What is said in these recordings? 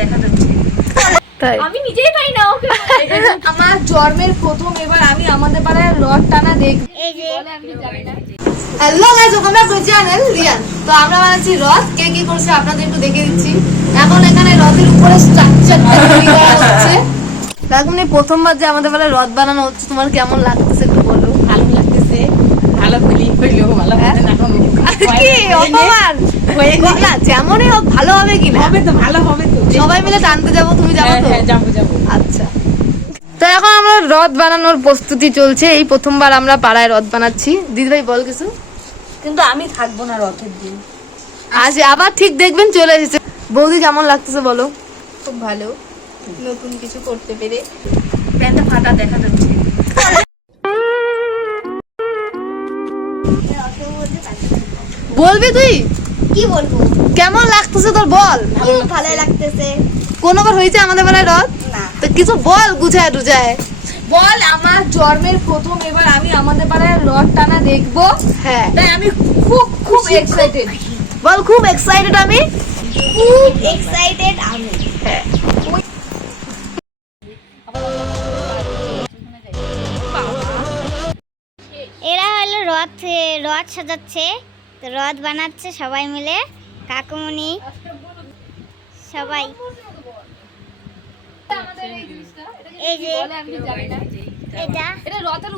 দেখা যাচ্ছে। আমি নিজেই পাই না ওকে। আমার জন্মের প্রথম এবার আমি আমাদের পাড়ায় রথ টানা দেখব। Hello guys welcome back channel Riyan তো আমরা বানাচ্ছি রথ। কে কি করছে আপনাদের একটু দেখে দিচ্ছি। এখন এখানে রথের উপরে স্ট্রাকচারটা তৈরি করা হচ্ছে? এখন প্রথমবার যে আমাদের বেলায় রথ বানানো হচ্ছে তোমার কেমন লাগতেছে একটু বলো। ভালো লাগতেছে। ভালো ফিলিং হইল ভালো কি অপমান? হয়ে না যেমনই হোক ভালো হবে কি না হবে তো ভালো হবে তো। সবাই মিলে টানতে যাব তুমি যাব হ্যাঁ তো? হ্যাঁ যাব যাব। আচ্ছা। তো এখন আমরা রথ বানানোর প্রস্তুতি চলছে। এই প্রথমবার আমরা পাড়ায় রথ বানাচ্ছি। দিদিভাই বল কিছু। কিন্তু আমি থাকব না রথের দিন। আজ আবার ঠিক দেখবেন চলে এসেছে। বৌদি কেমন লাগতেছে বলো? খুব ভালো। নতুন কিছু করতে পেরে প্যান্টটা ফাটা দেখা যাচ্ছে। বলবি তুই? কি বলব? কেমন লাগতেছে তোর বল? খুব ভালো লাগতেছে। কোনোবার হয়েছে আমাদের বেলায় রথ? না। তো কিছু বল গুছায় টুছায়। বল আমার জন্মের প্রথম এবার আমি আমাদের পাড়ায় রথ টানা দেখব। হ্যাঁ। তাই আমি খুব খুব এক্সাইটেড বল খুব এক্সাইটেড আমি? খুব এক্সাইটেড আমি। হ্যাঁ। এরা হলো রথ রথ সাজাচ্ছে। তো রথ বানাচ্ছে সবাই মিলে। কাকুমনি সবাই। এই যে এটা এটা রথের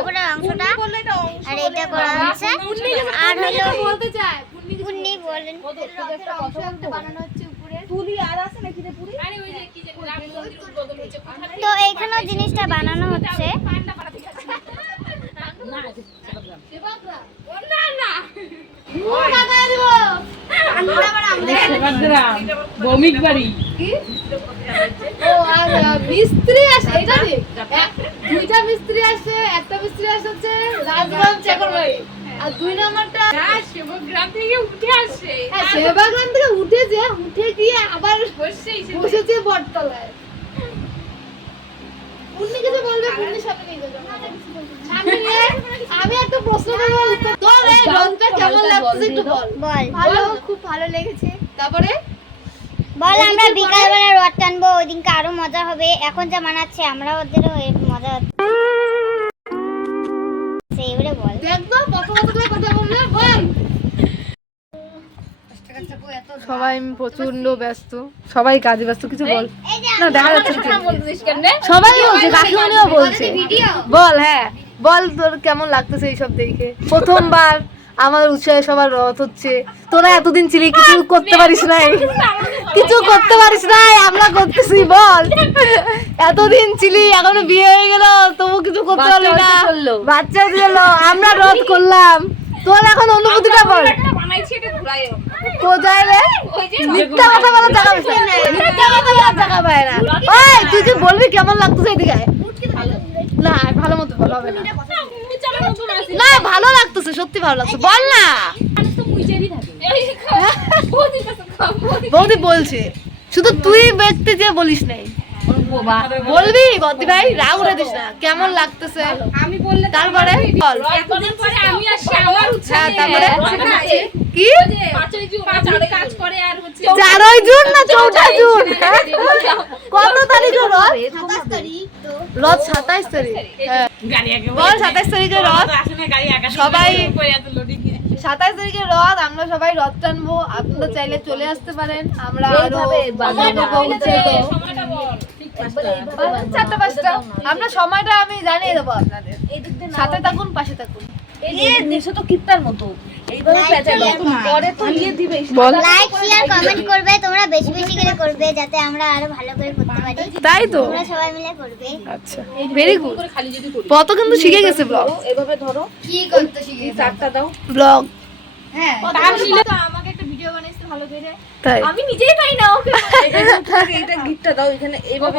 উপরের অংশটা। আর এটা করা হচ্ছে। আর হলো বলতে চাই পুন্নি বলেন তো এইখানেও জিনিসটা বানানো হচ্ছে। ভৌমিক বাড়ি। ও আর মিস্ত্রি আসে এটা দুইটা মিস্ত্রি আসে একটা মিস্ত্রি আসে হচ্ছে রাজগ্রাম চাকরবাড়ি আর দুই নম্বরটা গ্রাম থেকে উঠে আসে। হ্যাঁ সেবাগ্রাম থেকে উঠেছে উঠে গিয়ে আবার বসেছে বটতলায়। পুন্নি কিছু বলবে পুন্নি সামনে নিয়ে যাবে। সামনে নিয়ে আমি একটা প্রশ্ন করব তোর এই রথটা কেমন লাগছে একটু বল। বল ভালো। খুব ভালো লেগেছে। তারপরে? বল আমরা বিকালবেলা রথ টানবো ওই দিনকে আরও মজা হবে। এখন যা মানাচ্ছে আমরা ওদেরও মজা হচ্ছে। এবারে বল। একদম কথা বললে বল। সবাই প্রচণ্ড ব্যস্ত। সবাই কাজে ব্যস্ত কিছু বল। না দেখা যাচ্ছে সবাই বলছে কাকিমনিও বলছে। বল হ্যাঁ। বল তোর কেমন লাগতেছে এইসব দেখে। প্রথমবার আমাদের উৎসাহে সবার রথ হচ্ছে। তোরা এতদিন ছিলি কিছু করতে পারিস নাই। কিছু করতে পারিস নাই আমরা করতেছি বল। এতদিন ছিলি এখনও বিয়ে হয়ে গেল তবু কিছু করতে পারলি না। বাচ্চা গেল আমরা রথ করলাম। তোর এখন অনুভূতিটা বল। কোথায় রে? মিথ্যা কথা বলার জায়গা পাইছে না। মিথ্যা কথা বলার জায়গা পায় না। ওই তুই কি বলবি কেমন লাগতো আয়। না। ভালো মতো বল হবে না। ভালো লাগতেছে সত্যি ভালো লাগছে। বল না। বৌদি বলছে শুধু তুই ব্যক্তি যে বলিস নাই। বলবি? বদ্দি ভাই রাগ উড়ে দিস না। কেমন লাগতেছে? আমি বললে তারপরে বল। এতদিন পরে আমি আমার হ্যাঁ তারপরে? কি? পাঁচই জুন পাঁচই কাজ করে আর হচ্ছে চারই জুন না চৌঠা জুন। হ্যাঁ? কত তারিখে রথ? সাতাশ তারিখ তো রথ সাতাইশ তারিখ। হ্যাঁ। বল সাতাইশ তারিখে রথ। আসলে গাড়ি আগে সবাই- করে সাতাইশ তারিখে রথ। আমরা সবাই রথ টানবো। আপনারা চাইলে চলে আসতে পারেন। আমরা আরও বাজাবো, পৌঁছে দেবো। সময়টা বল ঠিক চারটা পাঁচটা আমরা সময়টা আমি জানিয়ে দেবো আপনাদের। সাথে থাকুন পাশে থাকুন। দেশে তো কিত্তার মতো। এইভাবে পেঁচালো পরে তো দিবে। বল। লাইক শেয়ার কমেন্ট করবে তোমরা বেশি বেশি করে করবে যাতে আমরা আরও ভালো করে তাই তো। সবাই মিলে আচ্ছা। ভেরি গুড করে খালি কত কিন্তু শিখে গেছে ব্লগ এভাবে ধরো। কি করতে শিখে দাও। ব্লগ হ্যাঁ। আমাকে ভালো করে। আমি নিজেই পাই না ওকে। এটা গিটটা দাও এখানে এইভাবে